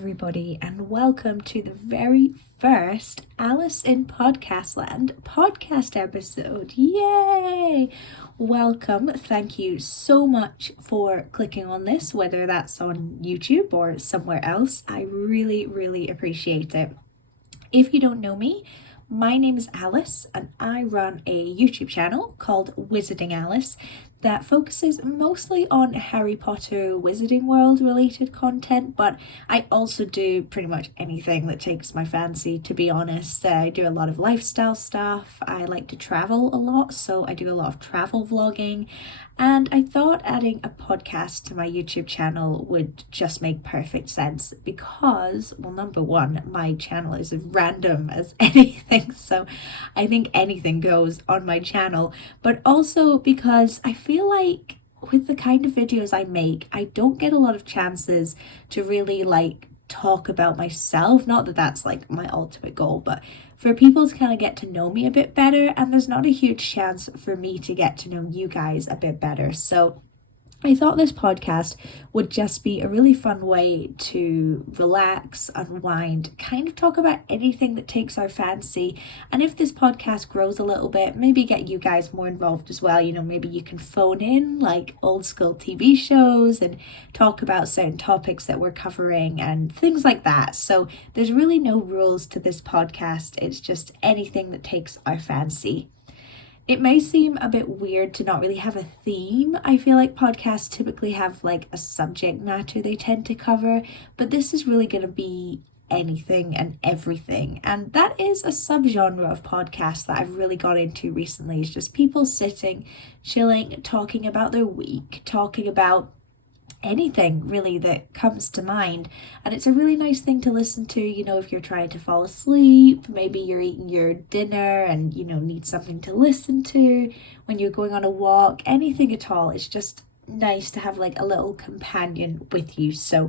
everybody, and welcome to the very first Alice in Podcastland podcast episode. Yay! Welcome. Thank you so much for clicking on this, whether that's on YouTube or somewhere else. I really appreciate it. If you don't know me, my name is Alice and I run a YouTube channel called WizardingAlice that focuses mostly on Harry Potter Wizarding World related content, but I also do pretty much anything that takes my fancy, to be honest. I do a lot of lifestyle stuff. I like to travel a lot, so I do a lot of travel vlogging, and I thought adding a podcast to my YouTube channel would just make perfect sense because, well, number one, my channel is as random as anything, so I think anything goes on my channel, but also because I feel like with the kind of videos I make, I don't get a lot of chances to really talk about myself. Not that that's my ultimate goal, but for people to kind of get to know me a bit better, and there's not a huge chance for me to get to know you guys a bit better. So I thought this podcast would just be a really fun way to relax, unwind, kind of talk about anything that takes our fancy. And if this podcast grows a little bit, maybe get you guys more involved as well. Maybe you can phone in like old school TV shows and talk about certain topics that we're covering and things like that. So there's really no rules to this podcast. It's just anything that takes our fancy. It may seem a bit weird to not really have a theme. I feel like podcasts typically have a subject matter they tend to cover, but this is really going to be anything and everything. And that is a subgenre of podcasts that I've really got into recently. It's just people sitting, chilling, talking about their week, talking about anything really that comes to mind. And it's a really nice thing to listen to, if you're trying to fall asleep, maybe you're eating your dinner and need something to listen to when you're going on a walk, anything at all. It's just nice to have a little companion with you. So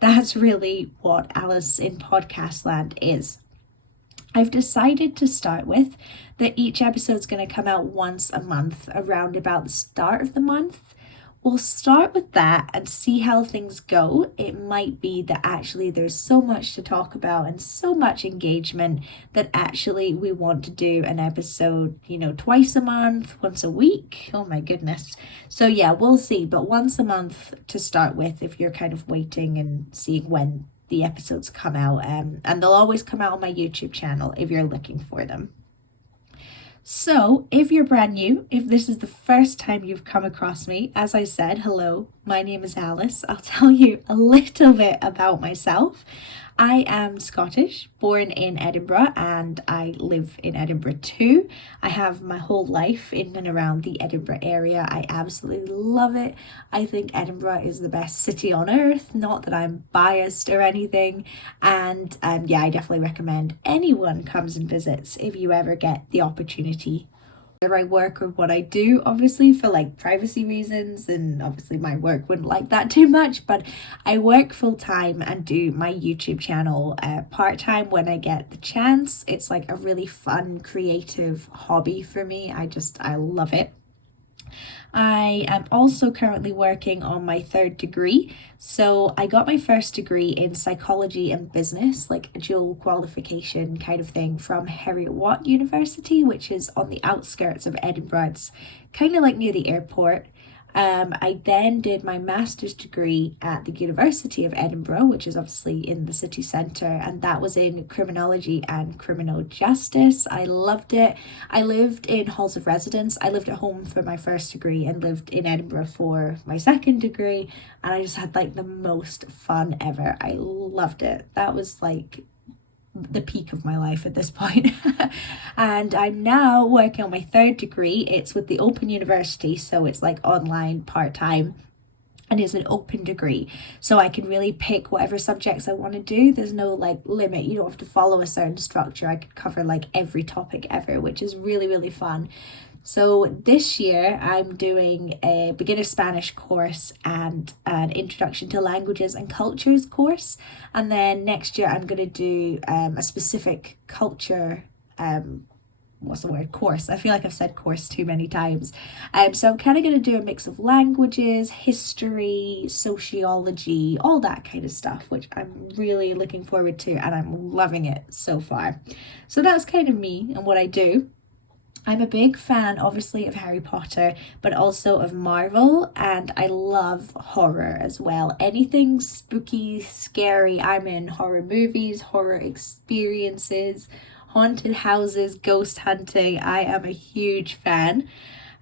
that's really what Alice in Podcastland is. I've decided to start with that each episode's going to come out once a month, around about the start of the month. We'll start with that and see how things go. It might be that actually there's so much to talk about and so much engagement that actually we want to do an episode, twice a month, once a week. Oh my goodness. So yeah, we'll see. But once a month to start with, if you're kind of waiting and seeing when the episodes come out. And they'll always come out on my YouTube channel if you're looking for them. So, if you're brand new, if this is the first time you've come across me, as I said, hello, my name is Alice. I'll tell you a little bit about myself. I am Scottish, born in Edinburgh, and I live in Edinburgh too. I have my whole life in and around the Edinburgh area. I absolutely love it. I think Edinburgh is the best city on earth, not that I'm biased or anything. And I definitely recommend anyone comes and visits if you ever get the opportunity. Where I work or what I do, obviously for privacy reasons, and obviously my work wouldn't like that too much, but I work full-time and do my YouTube channel part-time when I get the chance. It's a really fun creative hobby for me. I love it. I am also currently working on my third degree. So I got my first degree in psychology and business, a dual qualification kind of thing, from Heriot-Watt University, which is on the outskirts of Edinburgh. It's kind of near the airport. I then did my master's degree at the University of Edinburgh, which is obviously in the city centre, and that was in criminology and criminal justice. I loved it. I lived in halls of residence. I lived at home for my first degree and lived in Edinburgh for my second degree, and I just had the most fun ever. I loved it. That was the peak of my life at this point. And I'm now working on my third degree. It's with the Open University, so it's online part-time, and it's an open degree, so I can really pick whatever subjects I want to do. There's no limit. You don't have to follow a certain structure. I could cover every topic ever, which is really fun. So this year I'm doing a beginner Spanish course and an introduction to languages and cultures course. And then next year I'm going to do a specific culture what's the word, course. I feel like I've said course too many times. So I'm kind of going to do a mix of languages, history, sociology, all that kind of stuff, which I'm really looking forward to, and I'm loving it so far. So that's kind of me and what I do. I'm a big fan, obviously, of Harry Potter, but also of Marvel, and I love horror as well. Anything spooky, scary, I'm in. Horror movies, horror experiences, haunted houses, ghost hunting. I am a huge fan.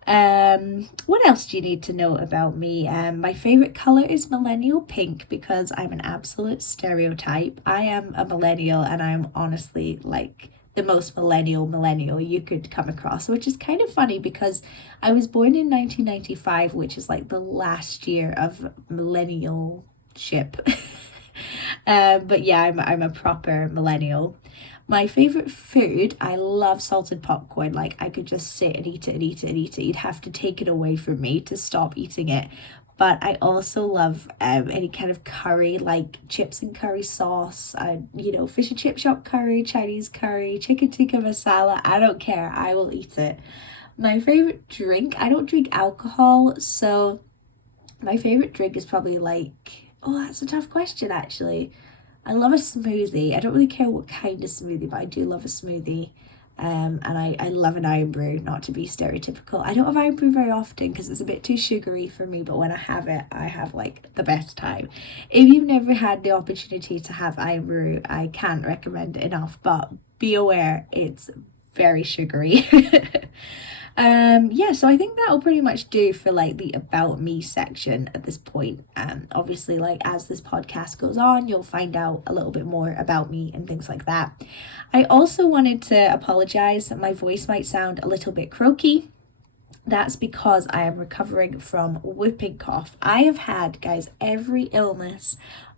What else do you need to know about me? My favorite color is millennial pink because I'm an absolute stereotype. I am a millennial, and I'm honestly like the most millennial you could come across, which is kind of funny because I was born in 1995, which is like the last year of millennialship. But yeah, I'm a proper millennial. My favorite food, I love salted popcorn. Like, I could just sit and eat it and eat it and eat it. You'd have to take it away from me to stop eating it. But I also love any kind of curry, like chips and curry sauce, fish and chip shop curry, Chinese curry, chicken tikka masala. I don't care. I will eat it. My favorite drink, I don't drink alcohol, so my favorite drink is probably like, oh, that's a tough question actually. I love a smoothie. I don't really care what kind of smoothie, but I do love a smoothie. And I love an iron brew, not to be stereotypical. I don't have iron brew very often because it's a bit too sugary for me, but when I have it, I have like the best time. If you've never had the opportunity to have iron brew, I can't recommend it enough, but be aware it's very sugary. So I think that'll pretty much do for like the about me section at this point. Obviously, like as this podcast goes on, you'll find out a little bit more about me and things like that. I also wanted to apologize that my voice might sound a little bit croaky. That's because I am recovering from whooping cough. I have had, guys, every illness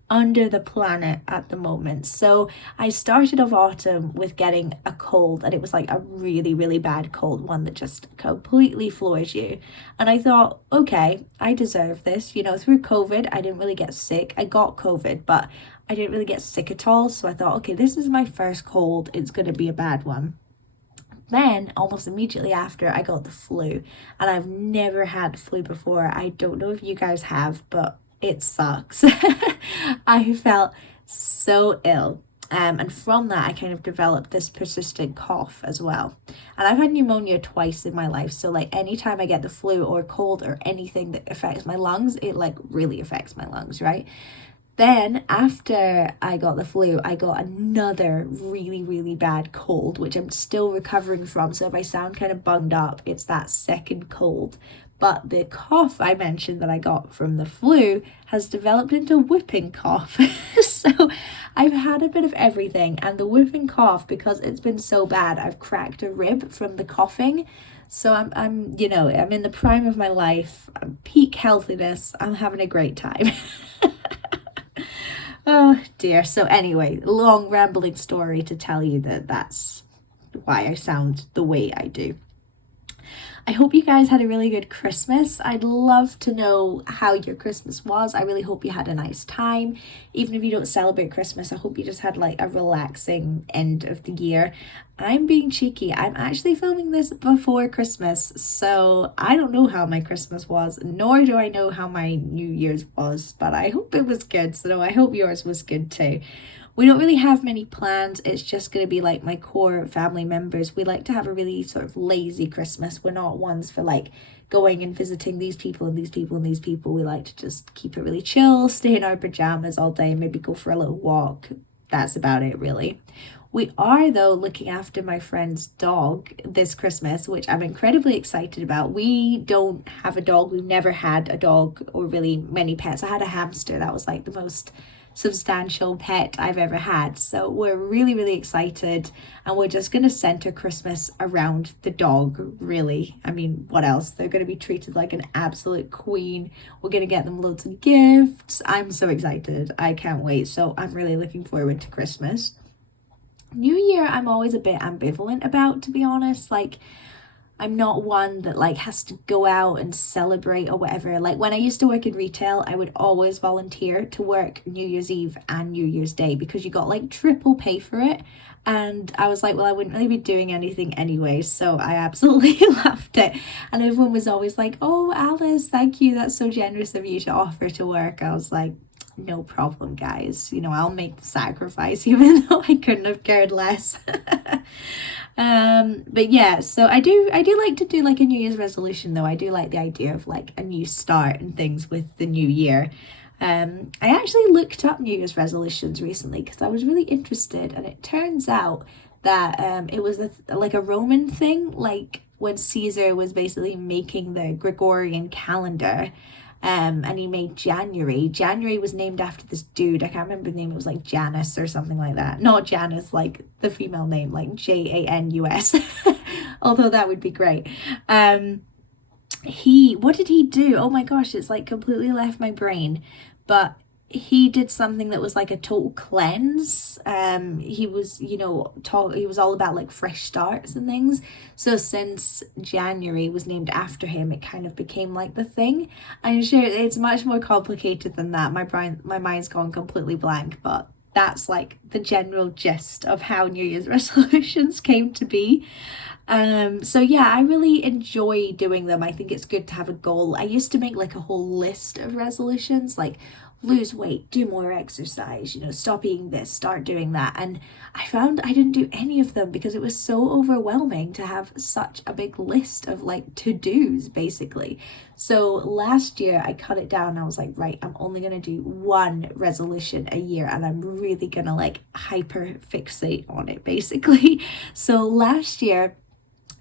under the planet at the moment. So I started off autumn with getting a cold, and it was like a really, really bad cold, one that just completely floors you. And I thought, okay, I deserve this. Through COVID, I didn't really get sick. I got COVID, but I didn't really get sick at all. So I thought, okay, this is my first cold. It's going to be a bad one. Then almost immediately after, I got the flu, and I've never had the flu before. I don't know if you guys have, but it sucks. I felt so ill. And from that, I kind of developed this persistent cough as well. And I've had pneumonia twice in my life. So like anytime I get the flu or cold or anything that affects my lungs, it like really affects my lungs, right? Then after I got the flu, I got another really, really bad cold, which I'm still recovering from. So if I sound kind of bunged up, it's that second cold. But the cough I mentioned that I got from the flu has developed into whooping cough. So I've had a bit of everything. And the whooping cough, because it's been so bad, I've cracked a rib from the coughing. So I'm in the prime of my life. I'm peak healthiness. I'm having a great time. Oh dear. So anyway, long rambling story to tell you that's why I sound the way I do. I hope you guys had a really good Christmas. I'd love to know how your Christmas was. I really hope you had a nice time. Even if you don't celebrate Christmas, I hope you just had like a relaxing end of the year. I'm being cheeky. I'm actually filming this before Christmas, so I don't know how my Christmas was, nor do I know how my New Year's was, but I hope it was good. So I hope yours was good too. We don't really have many plans. It's just going to be like my core family members. We like to have a really sort of lazy Christmas. We're not ones for like going and visiting these people and these people and these people. We like to just keep it really chill, stay in our pajamas all day, maybe go for a little walk. That's about it, really. We are, though, looking after my friend's dog this Christmas, which I'm incredibly excited about. We don't have a dog. We've never had a dog or really many pets. I had a hamster. That was like the most substantial pet I've ever had. So we're really, really excited. And we're just going to center Christmas around the dog, really. I mean, what else? They're going to be treated like an absolute queen. We're going to get them loads of gifts. I'm so excited. I can't wait. So I'm really looking forward to Christmas. New Year, I'm always a bit ambivalent about, to be honest. Like, I'm not one that like has to go out and celebrate or whatever. Like when I used to work in retail, I would always volunteer to work New Year's Eve and New Year's Day because you got like triple pay for it. And I was like, well, I wouldn't really be doing anything anyway, so I absolutely loved it. And everyone was always like, oh, Alice, thank you, that's so generous of you to offer to work. I was like, no problem, guys, you know, I'll make the sacrifice even though I couldn't have cared less. But yeah, so I do like to do like a New Year's resolution though. I do like the idea of like a new start and things with the new year. I actually looked up New Year's resolutions recently because I was really interested, and it turns out that it was like a Roman thing, like when Caesar was basically making the Gregorian calendar. And he made January. January was named after this dude. I can't remember the name. It was like Janus or something like that. Not Janus, like the female name, like Janus. Although that would be great. What did he do? Oh my gosh, it's like completely left my brain. But he did something that was like a total cleanse. He was, you know, he was all about like fresh starts and things. So since January was named after him, it kind of became like the thing. I'm sure it's much more complicated than that. My mind's gone completely blank, but that's like the general gist of how New Year's resolutions came to be. So yeah, I really enjoy doing them. I think it's good to have a goal. I used to make like a whole list of resolutions, like lose weight, do more exercise, you know, stop eating this, start doing that. And I found I didn't do any of them because it was so overwhelming to have such a big list of like to-dos basically. So last year I cut it down. I was like, right, I'm only going to do one resolution a year, and I'm really going to like hyper fixate on it basically. So last year,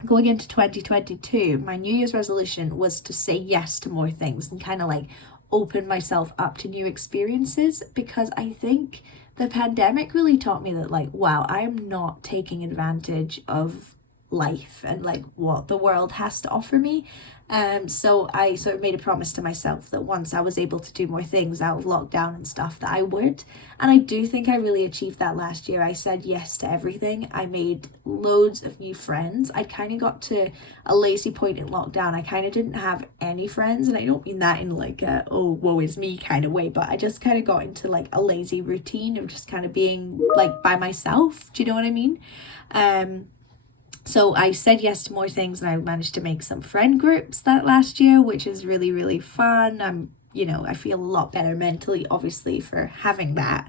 going into 2022, my New Year's resolution was to say yes to more things and kind of like open myself up to new experiences, because I think the pandemic really taught me that like, wow, I'm not taking advantage of life and like what the world has to offer me. So I sort of made a promise to myself that once I was able to do more things out of lockdown and stuff, that I would. And I do think I really achieved that last year. I said yes to everything. I made loads of new friends. I kind of got to a lazy point in lockdown. I kind of didn't have any friends, and I don't mean that in like a, oh, woe is me kind of way, but I just kind of got into like a lazy routine of just kind of being like by myself. Do you know what I mean? So I said yes to more things, and I managed to make some friend groups that last year, which is really, really fun. I feel a lot better mentally, obviously, for having that.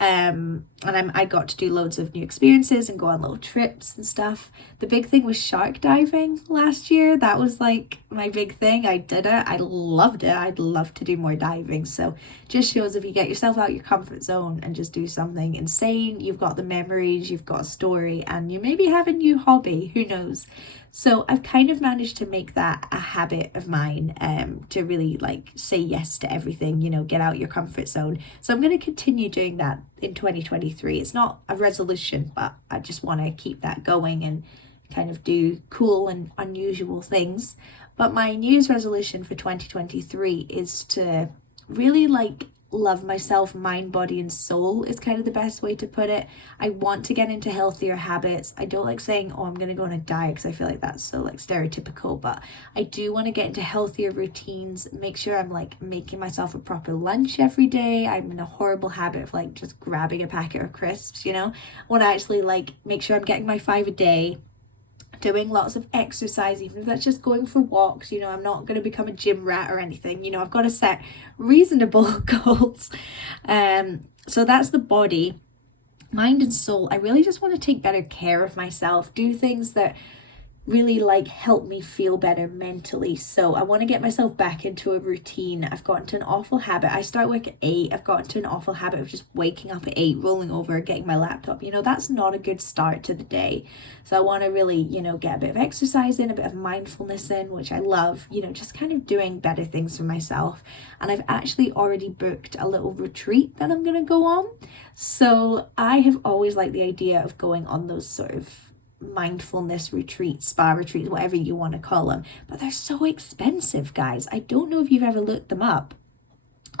I got to do loads of new experiences and go on little trips and stuff. The big thing was shark diving last year. That was like my big thing. I did it. I loved it. I'd love to do more diving. So just shows if you get yourself out your comfort zone and just do something insane, you've got the memories, you've got a story, and you maybe have a new hobby. Who knows? So I've kind of managed to make that a habit of mine, to really like say yes to everything, you know, get out your comfort zone. So I'm going to continue doing that in 2023. It's not a resolution, but I just want to keep that going and kind of do cool and unusual things. But my New Year's resolution for 2023 is to really like love myself, mind, body, and soul is kind of the best way to put it. I want to get into healthier habits. I don't like saying, oh, I'm going to go on a diet, because I feel like that's so like stereotypical, but I do want to get into healthier routines, make sure I'm like making myself a proper lunch every day. I'm in a horrible habit of like just grabbing a packet of crisps, you know. I want to actually like make sure I'm getting my 5 a day, doing lots of exercise, even if that's just going for walks. You know, I'm not going to become a gym rat or anything. You know, I've got to set reasonable goals. So that's the body. Mind and soul, I really just want to take better care of myself, do things that really like help me feel better mentally. So I want to get myself back into a routine. I've got into an awful habit. I start work at 8. I've got into an awful habit of just waking up at 8, rolling over, getting my laptop. You know, that's not a good start to the day. So I want to really, you know, get a bit of exercise in, a bit of mindfulness in, which I love, you know, just kind of doing better things for myself. And I've actually already booked a little retreat that I'm going to go on. So I have always liked the idea of going on those sort of mindfulness retreats, spa retreats, whatever you want to call them, but they're so expensive, guys. I don't know if you've ever looked them up,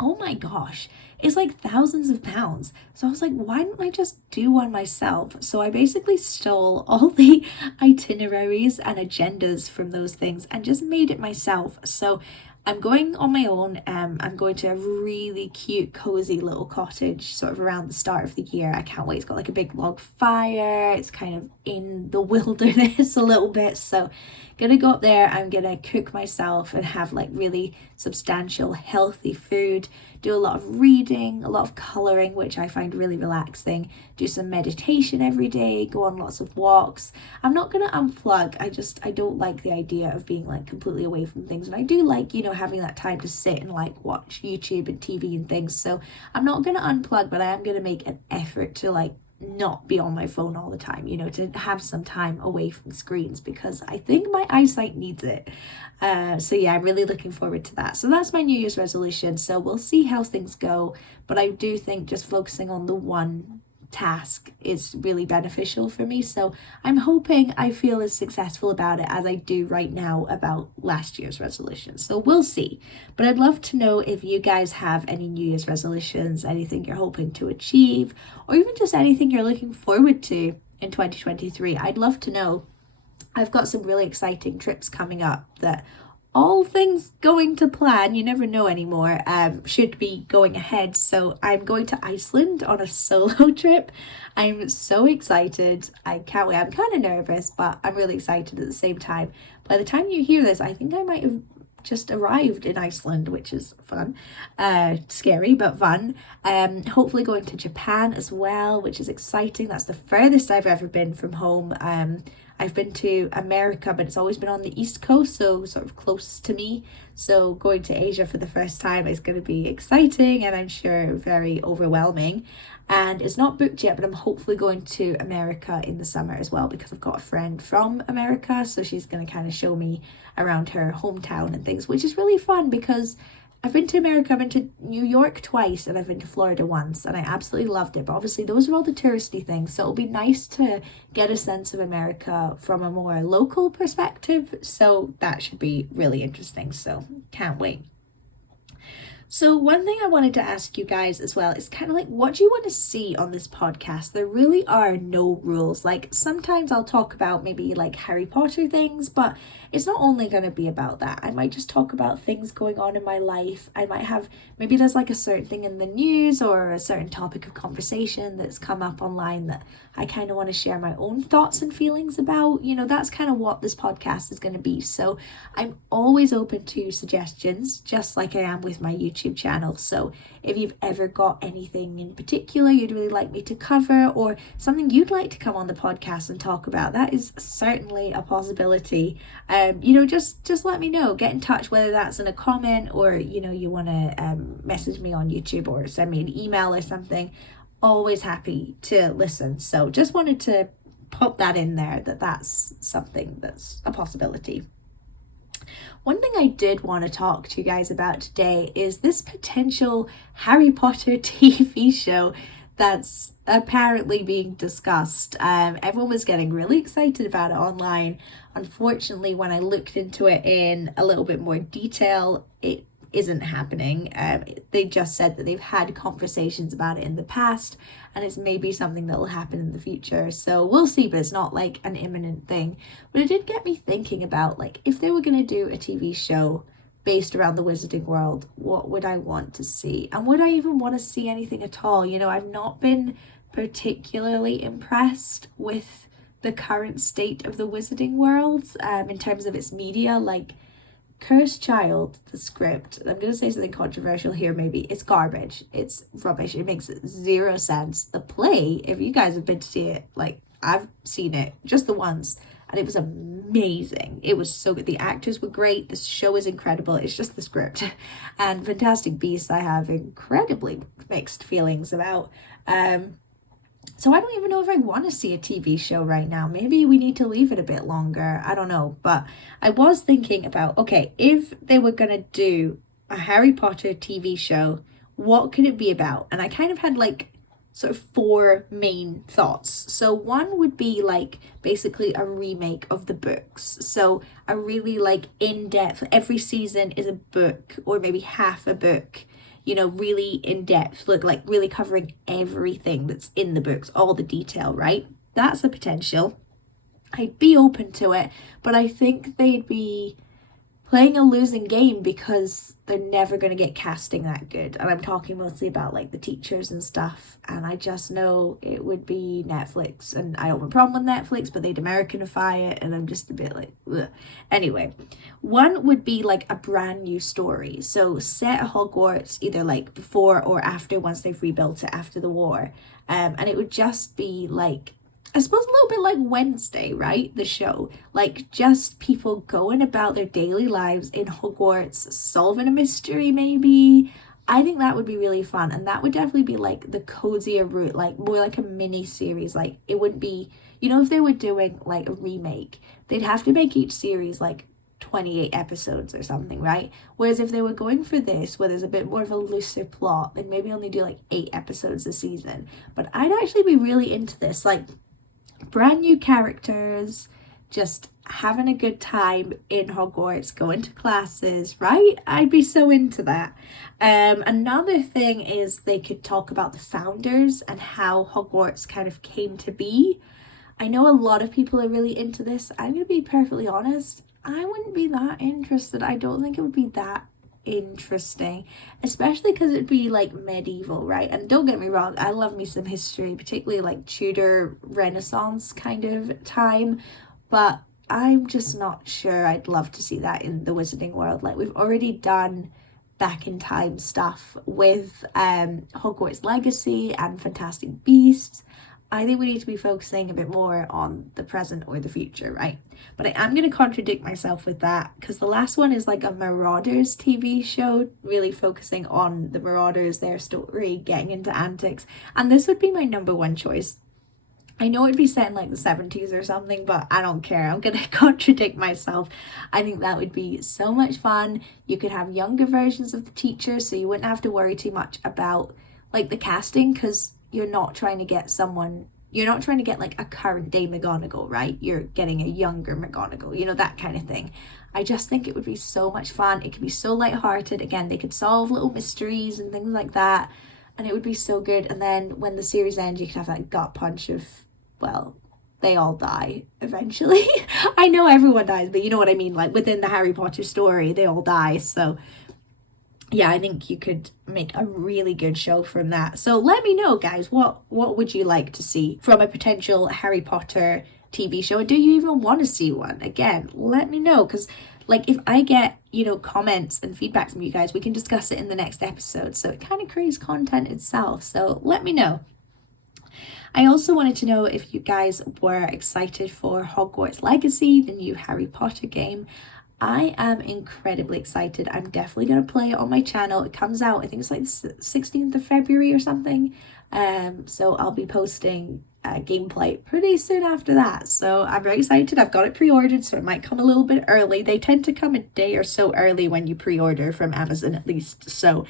oh my gosh, it's like thousands of pounds. So I was like, why don't I just do one myself? So I basically stole all the itineraries and agendas from those things and just made it myself. So I'm going on my own. I'm going to a really cute, cozy little cottage sort of around the start of the year. I can't wait. It's got like a big log fire. It's kind of in the wilderness a little bit. So gonna go up there. I'm gonna cook myself and have like really substantial, healthy food. Do a lot of reading, a lot of colouring, which I find really relaxing. Do some meditation every day. Go on lots of walks. I'm not gonna unplug. I don't like the idea of being like completely away from things, and I do like, you know, having that time to sit and like watch YouTube and TV and things. So I'm not gonna unplug, but I am gonna make an effort to like not be on my phone all the time, you know, to have some time away from screens, because I think my eyesight needs it. So yeah, I'm really looking forward to that. So that's my New Year's resolution. So we'll see how things go, but I do think just focusing on the one task is really beneficial for me. So I'm hoping I feel as successful about it as I do right now about last year's resolution. So we'll see. But I'd love to know if you guys have any New Year's resolutions, anything you're hoping to achieve, or even just anything you're looking forward to in 2023. I'd love to know. I've got some really exciting trips coming up that, all things going to plan, you never know anymore, should be going ahead. So I'm going to Iceland on a solo trip. I'm so excited. I can't wait. I'm kind of nervous, but I'm really excited at the same time. By the time you hear this, I think I might have just arrived in Iceland, which is fun. Scary, but fun. Hopefully going to Japan as well, which is exciting. That's the furthest I've ever been from home. I've been to America, but it's always been on the East Coast, so sort of close to me. So going to Asia for the first time is going to be exciting, and I'm sure very overwhelming. And it's not booked yet, but I'm hopefully going to America in the summer as well, because I've got a friend from America, so she's going to kind of show me around her hometown and things, which is really fun because I've been to America, I've been to New York twice, and I've been to Florida once, and I absolutely loved it. But obviously those are all the touristy things, so it'll be nice to get a sense of America from a more local perspective. So that should be really interesting. So can't wait. So one thing I wanted to ask you guys as well is kind of like, what do you want to see on this podcast? There really are no rules. Like sometimes I'll talk about maybe like Harry Potter things, but it's not only going to be about that. I might just talk about things going on in my life. I might have, maybe there's like a certain thing in the news or a certain topic of conversation that's come up online that I kind of want to share my own thoughts and feelings about. You know, that's kind of what this podcast is going to be. So I'm always open to suggestions, just like I am with my YouTube channel. So if you've ever got anything in particular you'd really like me to cover, or something you'd like to come on the podcast and talk about, that is certainly a possibility. You know, just let me know. Get in touch, whether that's in a comment or, you know, you want to message me on YouTube or send me an email or something. Always happy to listen. So just wanted to pop that in there, that's something that's a possibility. One thing I did want to talk to you guys about today is this potential Harry Potter TV show that's apparently being discussed. Everyone was getting really excited about it online. Unfortunately, when I looked into it in a little bit more detail, it isn't happening. They just said that they've had conversations about it in the past, and it's maybe something that will happen in the future. So we'll see, but it's not like an imminent thing. But it did get me thinking about, like, if they were going to do a TV show based around the wizarding world, what would I want to see? And would I even want to see anything at all? You know, I've not been particularly impressed with the current state of the wizarding world in terms of its media. Like, Cursed Child, the script, I'm going to say something controversial here maybe, it's garbage, it's rubbish, it makes zero sense. The play, if you guys have been to see it, like, I've seen it just the once, and it was amazing. It was so good. The actors were great. The show is incredible. It's just the script. And Fantastic Beasts I have incredibly mixed feelings about. So I don't even know if I want to see a TV show right now. Maybe we need to leave it a bit longer. I don't know. But I was thinking about, okay, if they were going to do a Harry Potter TV show, what could it be about? And I kind of had like sort of four main thoughts. So one would be like basically a remake of the books. So a really like in-depth, every season is a book or maybe half a book. you know, really in depth, look like really covering everything that's in the books, all the detail, right? That's the potential. I'd be open to it, but I think they'd be playing a losing game because they're never going to get casting that good. And I'm talking mostly about like the teachers and stuff. And I just know it would be Netflix. And I don't have a problem with Netflix, but they'd Americanify it. And I'm just a bit like, ugh. Anyway, one would be like a brand new story. So set at Hogwarts, either like before or after, once they've rebuilt it after the war. And it would just be like, I suppose a little bit like Wednesday, right? The show. Like just people going about their daily lives in Hogwarts, solving a mystery maybe. I think that would be really fun. And that would definitely be like the cozier route, like more like a mini series. Like it wouldn't be, you know, if they were doing like a remake, they'd have to make each series like 28 episodes or something, right? Whereas if they were going for this, where there's a bit more of a looser plot, then maybe only do like 8 episodes a season. But I'd actually be really into this. Like, brand new characters, just having a good time in Hogwarts, going to classes, right? I'd be so into that. Another thing is they could talk about the founders and how Hogwarts kind of came to be. I know a lot of people are really into this. I'm going to be perfectly honest. I wouldn't be that interested. I don't think it would be that interesting, especially because it'd be like medieval, right? And don't get me wrong, I love me some history, particularly like Tudor Renaissance kind of time, but I'm just not sure I'd love to see that in the Wizarding world. Like we've already done back in time stuff with Hogwarts Legacy and Fantastic Beasts. I think we need to be focusing a bit more on the present or the future, right? But I am going to contradict myself with that because the last one is like a Marauders TV show, really focusing on the Marauders, their story, getting into antics. And this would be my number one choice. I know it'd be set in like the 70s or something, but I don't care. I'm going to contradict myself. I think that would be so much fun. You could have younger versions of the teachers, so you wouldn't have to worry too much about like the casting, because you're not trying to get like a current day McGonagall, right? You're getting a younger McGonagall, you know, that kind of thing. I just think it would be so much fun. It could be so lighthearted. Again, they could solve little mysteries and things like that, and it would be so good. And then when the series ends, you could have that gut punch of, well, they all die eventually. I know everyone dies, but you know what I mean? Like within the Harry Potter story, they all die. So yeah, I think you could make a really good show from that. So let me know, guys, what would you like to see from a potential Harry Potter TV show? Do you even want to see one? Again, let me know, because like if I get, you know, comments and feedback from you guys, we can discuss it in the next episode. So it kind of creates content itself. So let me know. I also wanted to know if you guys were excited for Hogwarts Legacy, the new Harry Potter game. I am incredibly excited. I'm definitely going to play it on my channel. It comes out, I think it's like the 16th of February or something. So I'll be posting gameplay pretty soon after that. So I'm very excited. I've got it pre-ordered, so it might come a little bit early. They tend to come a day or so early when you pre-order from Amazon at least. So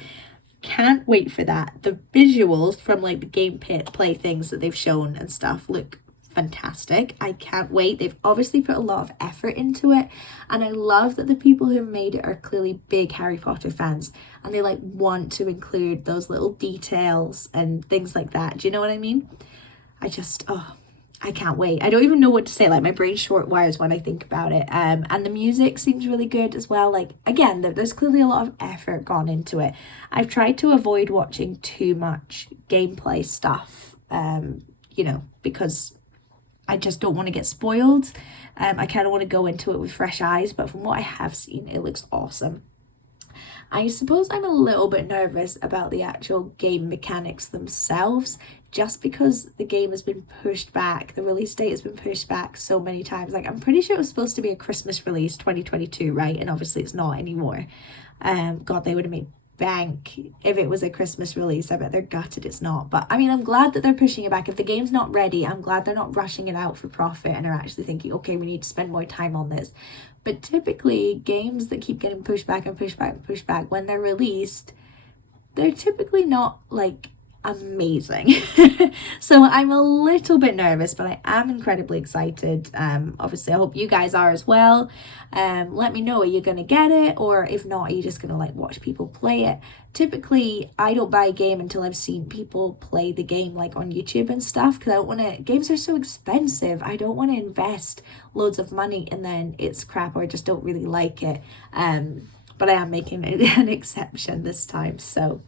can't wait for that. The visuals from like the gameplay things that they've shown and stuff look fantastic. I can't wait. They've obviously put a lot of effort into it, and I love that the people who made it are clearly big Harry Potter fans, and they like want to include those little details and things like that. Do you know what I mean? I can't wait. I don't even know what to say. Like my brain's short wires when I think about it. And the music seems really good as well. Like again, there's clearly a lot of effort gone into it. I've tried to avoid watching too much gameplay stuff, you know, because I just don't want to get spoiled. I kind of want to go into it with fresh eyes, but from what I have seen, it looks awesome. I suppose I'm a little bit nervous about the actual game mechanics themselves, just because the game has been pushed back. The release date has been pushed back so many times. Like I'm pretty sure it was supposed to be a Christmas release 2022, right? And obviously it's not anymore. God, they would have made bank if it was a Christmas release. I bet they're gutted it's not. But I mean, I'm glad that they're pushing it back. If the game's not ready, I'm glad they're not rushing it out for profit and are actually thinking, okay, we need to spend more time on this. But typically games that keep getting pushed back and pushed back and pushed back, when they're released, they're typically not like amazing. So I'm a little bit nervous, but I am incredibly excited. Obviously I hope you guys are as well. Let me know, are you gonna get it, or if not, are you just gonna like watch people play it? Typically I don't buy a game until I've seen people play the game like on YouTube and stuff, because I don't want to, games are so expensive, I don't want to invest loads of money and then it's crap or I just don't really like it. But I am making an exception this time, so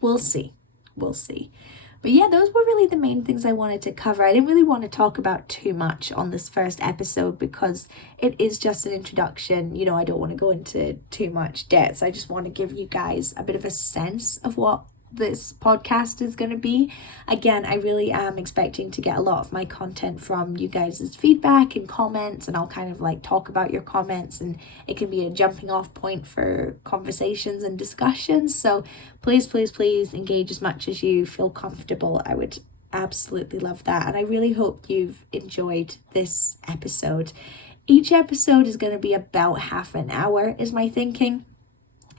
we'll see. But yeah, those were really the main things I wanted to cover. I didn't really want to talk about too much on this first episode because it is just an introduction. You know, I don't want to go into too much depth. I just want to give you guys a bit of a sense of what this podcast is going to be. Again, I really am expecting to get a lot of my content from you guys' feedback and comments, and I'll kind of like talk about your comments, and it can be a jumping off point for conversations and discussions. So please engage as much as you feel comfortable. I would absolutely love that, and I really hope you've enjoyed this episode. Each episode is going to be about half an hour is my thinking.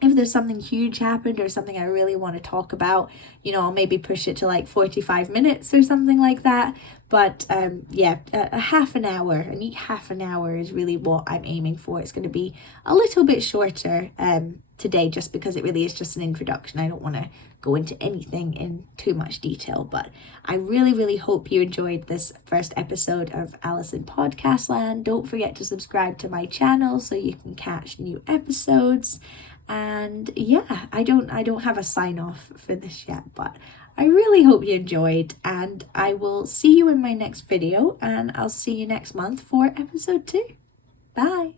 If there's something huge happened or something I really want to talk about, you know, I'll maybe push it to like 45 minutes or something like that. But yeah, a half an hour, and each half an hour is really what I'm aiming for. It's going to be a little bit shorter today just because it really is just an introduction. I don't want to go into anything in too much detail, but I really hope you enjoyed this first episode of Alice in Podcastland. Don't forget to subscribe to my channel so you can catch new episodes. And yeah, I don't have a sign off for this yet, but I really hope you enjoyed, and I will see you in my next video, and I'll see you next month for episode 2. Bye.